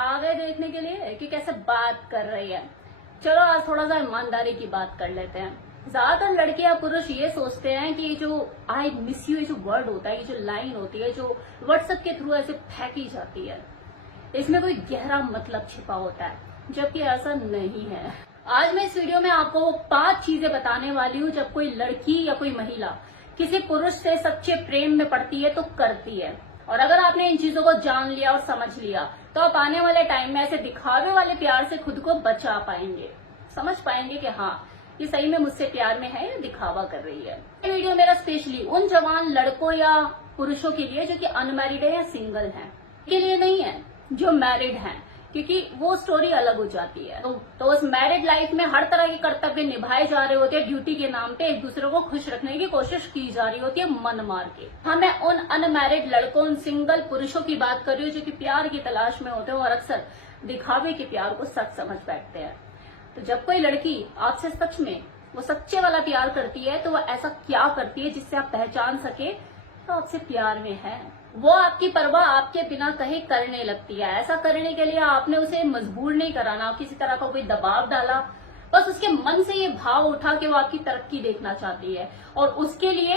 आ गए देखने के लिए कि कैसे बात कर रही है। चलो आज थोड़ा सा ईमानदारी की बात कर लेते हैं। ज्यादातर लड़के या पुरुष ये सोचते हैं कि जो आई मिस यू, ये जो वर्ड होता है, ये जो लाइन होती है, जो व्हाट्सएप के थ्रू ऐसे फेंकी जाती है, इसमें कोई गहरा मतलब छिपा होता है, जबकि ऐसा नहीं है। आज मैं इस वीडियो में आपको वो 5 चीजें बताने वाली हूँ जब कोई लड़की या कोई महिला किसी पुरुष से सच्चे प्रेम में पड़ती है तो करती है। और अगर आपने इन चीजों को जान लिया और समझ लिया तो आप आने वाले टाइम में ऐसे दिखावे वाले प्यार से खुद को बचा पाएंगे, समझ पाएंगे कि हाँ ये सही में मुझसे प्यार में है या दिखावा कर रही है। ये वीडियो मेरा स्पेशली उन जवान लड़कों या पुरुषों के लिए जो कि अनमैरिड है या सिंगल है, के लिए नहीं है जो मैरिड हैं, क्योंकि वो स्टोरी अलग हो जाती है। तो उस मैरिड लाइफ में हर तरह के कर्तव्य निभाए जा रहे होते हैं, ड्यूटी के नाम पे एक दूसरे को खुश रखने की कोशिश की जा रही होती है मन मार के। हाँ, मैं उन अनमैरिड लड़कों, उन सिंगल पुरुषों की बात कर रही हूँ जो कि प्यार की तलाश में होते हैं और अक्सर दिखावे के प्यार को सच समझ बैठते हैं। तो जब कोई लड़की आपसे सच में वो सच्चे वाला प्यार करती है तो वो ऐसा क्या करती है जिससे आप पहचान सके तो आपसे प्यार में है। वो आपकी परवाह आपके बिना कहे करने लगती है। ऐसा करने के लिए आपने उसे मजबूर नहीं कराना, किसी तरह का कोई दबाव डाला, बस उसके मन से ये भाव उठा कि वो आपकी तरक्की देखना चाहती है और उसके लिए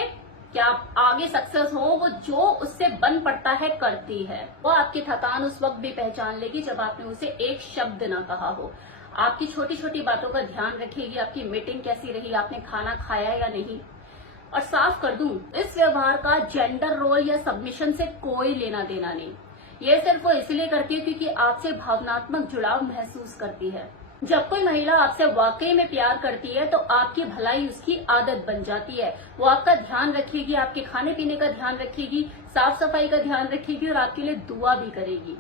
क्या आप आगे सक्सेस हो, वो जो उससे बन पड़ता है करती है। वो आपकी थकान उस वक्त भी पहचान लेगी जब आपने उसे एक शब्द ना कहा हो, आपकी छोटी छोटी बातों का ध्यान रखेगी, आपकी मीटिंग कैसी रही, आपने खाना खाया या नहीं। और साफ कर दूं, इस व्यवहार का जेंडर रोल या सबमिशन से कोई लेना देना नहीं। ये सिर्फ वो इसलिए करती है क्योंकि आपसे भावनात्मक जुड़ाव महसूस करती है। जब कोई महिला आपसे वाकई में प्यार करती है तो आपकी भलाई उसकी आदत बन जाती है। वो आपका ध्यान रखेगी, आपके खाने पीने का ध्यान रखेगी, साफ सफाई का ध्यान रखेगी और आपके लिए दुआ भी करेगी।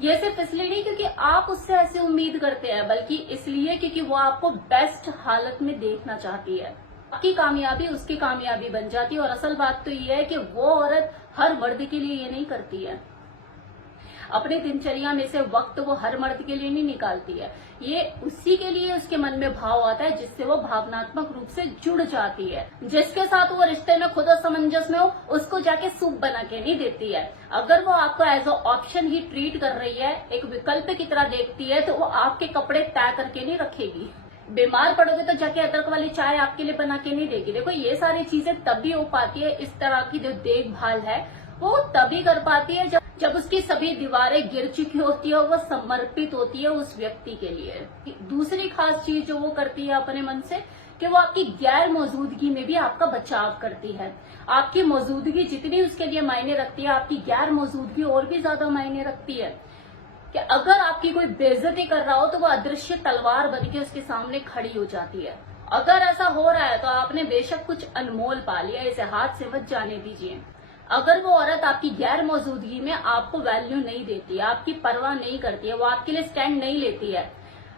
ये सिर्फ इसलिए नहीं क्योंकि आप उससे ऐसे उम्मीद करते हैं, बल्कि इसलिए क्योंकि वो आपको बेस्ट हालत में देखना चाहती है। आपकी कामयाबी उसकी कामयाबी बन जाती है। और असल बात तो ये है कि वो औरत हर मर्द के लिए ये नहीं करती है। अपने दिनचर्या में से वक्त वो हर मर्द के लिए नहीं निकालती है, ये उसी के लिए उसके मन में भाव आता है जिससे वो भावनात्मक रूप से जुड़ जाती है। जिसके साथ वो रिश्ते में खुद असमंजस में हो उसको जाके सूप बना के नहीं देती है। अगर वो आपको एज अ ऑप्शन ही ट्रीट कर रही है, एक विकल्प की तरह देखती है, तो वो आपके कपड़े तय करके नहीं रखेगी। बीमार पड़ोगे तो जाके अदरक वाली चाय आपके लिए बना के नहीं देगी। देखो ये सारी चीजें तभी हो पाती है, इस तरह की जो देखभाल है वो तभी कर पाती है जब उसकी सभी दीवारें गिर चुकी होती है और वो समर्पित होती है उस व्यक्ति के लिए। दूसरी खास चीज जो वो करती है अपने मन से कि वो आपकी गैर मौजूदगी में भी आपका बचाव करती है। आपकी मौजूदगी जितनी उसके लिए मायने रखती है, आपकी गैर मौजूदगी और भी ज्यादा मायने रखती है। कि अगर आपकी कोई बेइज्जती कर रहा हो तो वो अदृश्य तलवार बनके उसके सामने खड़ी हो जाती है। अगर ऐसा हो रहा है तो आपने बेशक कुछ अनमोल पा लिया, इसे हाथ से मत जाने दीजिए। अगर वो औरत आपकी गैर मौजूदगी में आपको वैल्यू नहीं देती, आपकी परवाह नहीं करती है, वो आपके लिए स्टैंड नहीं लेती है,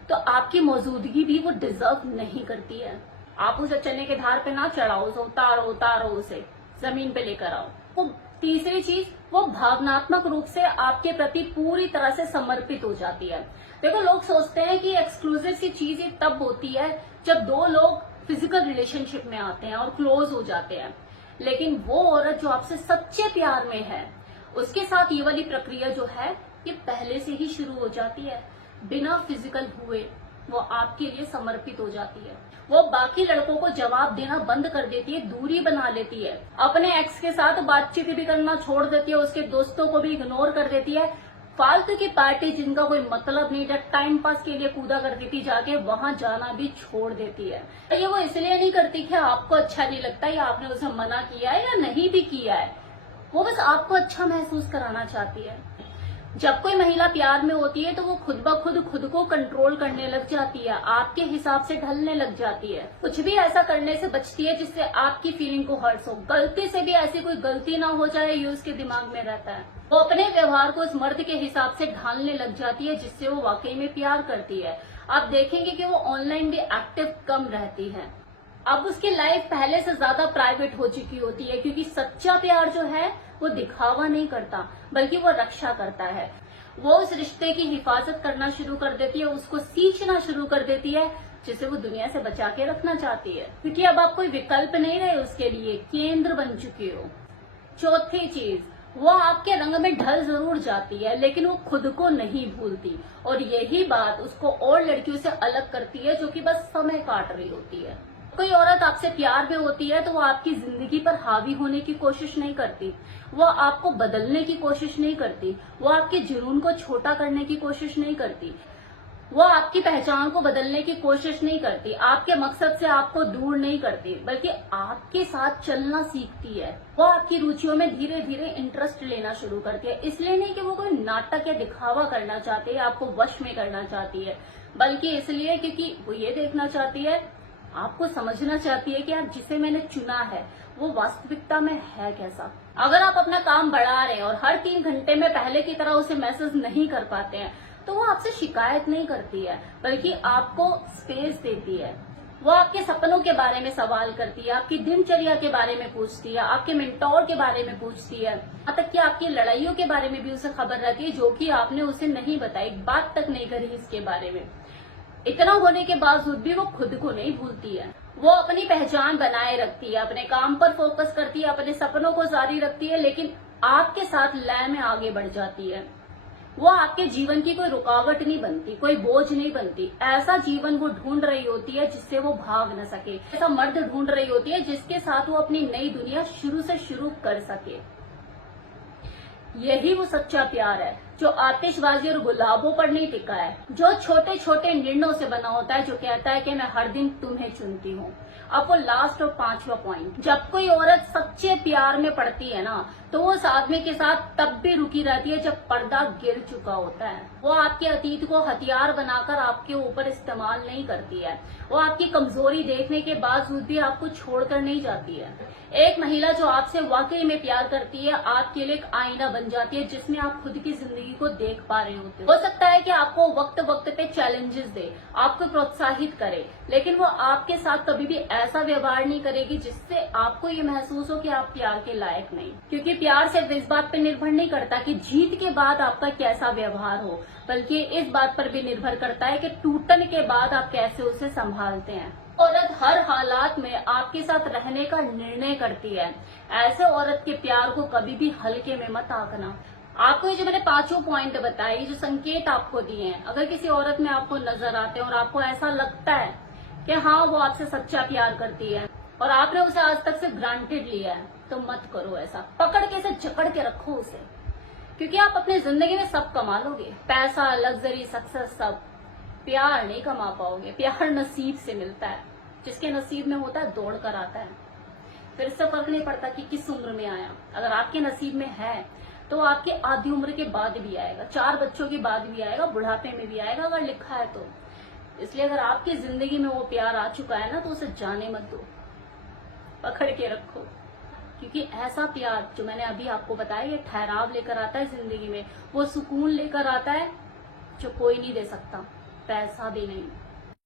तो आपकी मौजूदगी भी वो डिजर्व नहीं करती है। आप उसे चने के धार पे ना चढ़ाओ, उसे उतारो उसे जमीन पे लेकर आओ। तीसरी चीज, वो भावनात्मक रूप से आपके प्रति पूरी तरह से समर्पित हो जाती है। देखो लोग सोचते हैं कि एक्सक्लूसिव सी चीज ये तब होती है जब दो लोग फिजिकल रिलेशनशिप में आते हैं और क्लोज हो जाते हैं, लेकिन वो औरत जो आपसे सच्चे प्यार में है उसके साथ ये वाली प्रक्रिया जो है ये पहले से ही शुरू हो जाती है। बिना फिजिकल हुए वो आपके लिए समर्पित हो जाती है। वो बाकी लड़कों को जवाब देना बंद कर देती है, दूरी बना लेती है, अपने एक्स के साथ बातचीत भी करना छोड़ देती है, उसके दोस्तों को भी इग्नोर कर देती है। फालतू की पार्टी जिनका कोई मतलब नहीं था, टाइम पास के लिए कूदा करती थी, जाके वहां जाना भी छोड़ देती है। ये वो इसलिए नहीं करती कि आपको अच्छा नहीं लगता या आपने उसे मना किया है या नहीं भी किया है, वो बस आपको अच्छा महसूस कराना चाहती है। जब कोई महिला प्यार में होती है तो वो खुद ब खुद को कंट्रोल करने लग जाती है, आपके हिसाब से ढलने लग जाती है, कुछ भी ऐसा करने से बचती है जिससे आपकी फीलिंग को हर्ट हो। गलती से भी ऐसी कोई गलती ना हो जाए ये उसके दिमाग में रहता है। वो अपने व्यवहार को उस मर्द के हिसाब से ढालने लग जाती है जिससे वो वाकई में प्यार करती है। आप देखेंगे कि वो ऑनलाइन भी एक्टिव कम रहती है। अब उसकी लाइफ पहले से ज्यादा प्राइवेट हो चुकी होती है क्योंकि सच्चा प्यार जो है वो दिखावा नहीं करता बल्कि वो रक्षा करता है। वो उस रिश्ते की हिफाजत करना शुरू कर देती है, उसको सींचना शुरू कर देती है जिसे वो दुनिया से बचा के रखना चाहती है, क्योंकि अब आप कोई विकल्प नहीं रहे, उसके लिए केंद्र बन चुके हो। चौथी चीज, वो आपके रंग में ढल जरूर जाती है, लेकिन वो खुद को नहीं भूलती, और यही बात उसको और लड़कियों से अलग करती है जो कि बस समय काट रही होती है। कोई औरत आपसे प्यार में होती है तो वो आपकी जिंदगी पर हावी होने की कोशिश नहीं करती, वो आपको बदलने की कोशिश नहीं करती, वो आपके जुनून को छोटा करने की कोशिश नहीं करती, वो आपकी पहचान को बदलने की कोशिश नहीं करती, आपके मकसद से आपको दूर नहीं करती, बल्कि आपके साथ चलना सीखती है। वो आपकी रुचियों में धीरे धीरे इंटरेस्ट लेना शुरू करती है। इसलिए नहीं कि वो कोई नाटक या दिखावा करना चाहती है, आपको वश में करना चाहती है, बल्कि इसलिए क्योंकि वो ये देखना चाहती है, आपको समझना चाहती है कि आप जिसे मैंने चुना है वो वास्तविकता में है कैसा। अगर आप अपना काम बढ़ा रहे हैं और हर 3 घंटे में पहले की तरह उसे मैसेज नहीं कर पाते हैं, तो वो आपसे शिकायत नहीं करती है, बल्कि आपको स्पेस देती है। वो आपके सपनों के बारे में सवाल करती है, आपकी दिनचर्या के बारे में पूछती है, आपके मेंटोर के बारे में पूछती है, यहाँ तक कि आपकी लड़ाइयों के बारे में भी उसे खबर रहती है जो कि आपने उसे नहीं बताई, बात तक नहीं करी इसके बारे में। इतना होने के बावजूद भी वो खुद को नहीं भूलती है। वो अपनी पहचान बनाए रखती है, अपने काम पर फोकस करती है, अपने सपनों को जारी रखती है, लेकिन आपके साथ लय में आगे बढ़ जाती है। वो आपके जीवन की कोई रुकावट नहीं बनती, कोई बोझ नहीं बनती। ऐसा जीवन वो ढूंढ रही होती है जिससे वो भाग न सके, ऐसा मर्द ढूंढ रही होती है जिसके साथ वो अपनी नई दुनिया शुरू से शुरू कर सके। यही वो सच्चा प्यार है जो आतिशबाजी और गुलाबों पर नहीं टिका है, जो छोटे छोटे निर्णयों से बना होता है, जो कहता है कि मैं हर दिन तुम्हें चुनती हूँ। अब वो लास्ट और 5वां पॉइंट, जब कोई औरत सच्चे प्यार में पड़ती है ना, तो वो उस आदमी के साथ तब भी रुकी रहती है जब पर्दा गिर चुका होता है। वो आपके अतीत को हथियार बनाकर आपके ऊपर इस्तेमाल नहीं करती है, वो आपकी कमजोरी देखने के बावजूद भी आपको छोड़कर नहीं जाती है। एक महिला जो आपसे वाकई में प्यार करती है आपके लिए एक आईना बन जाती है जिसमें आप खुद की जिंदगी को देख पा रहे होते हो सकता है कि आपको वक्त वक्त पे चैलेंजेस दे, आपको प्रोत्साहित करे, लेकिन वो आपके साथ कभी भी ऐसा व्यवहार नहीं करेगी जिससे आपको ये महसूस हो कि आप प्यार के लायक नहीं। क्योंकि प्यार सिर्फ इस बात पे निर्भर नहीं करता कि जीत के बाद आपका कैसा व्यवहार हो, बल्कि इस बात पर भी निर्भर करता है कि टूटने के बाद आप कैसे उसे संभालते हैं। औरत हर हालात में आपके साथ रहने का निर्णय करती है। ऐसे औरत के प्यार को कभी भी हल्के में मत आंकना। आपको ये जो मैंने 5 पॉइंट बताए, जो संकेत आपको दिए हैं, अगर किसी औरत में आपको नजर आते हैं और आपको ऐसा लगता है कि हाँ वो आपसे सच्चा प्यार करती है और आपने उसे आज तक से ग्रांटेड लिया है, तो मत करो ऐसा। पकड़ के इसे जकड़ के रखो उसे, क्योंकि आप अपनी जिंदगी में सब कमा लोगे, पैसा, लग्जरी, सक्सेस, सब। प्यार नहीं कमा पाओगे। प्यार नसीब से मिलता है, जिसके नसीब में होता है दौड़ कर आता है। फिर इससे फर्क नहीं पड़ता कि किस उम्र में आया, अगर आपके नसीब में है तो आपके आधी उम्र के बाद भी आएगा, 4 बच्चों के बाद भी आएगा, बुढ़ापे में भी आएगा अगर लिखा है तो। इसलिए अगर आपकी जिंदगी में वो प्यार आ चुका है ना, तो उसे जाने मत दो, पकड़ के रखो। क्योंकि ऐसा प्यार जो मैंने अभी आपको बताया, ये ठहराव लेकर आता है जिंदगी में, वो सुकून लेकर आता है जो कोई नहीं दे सकता, पैसा भी नहीं।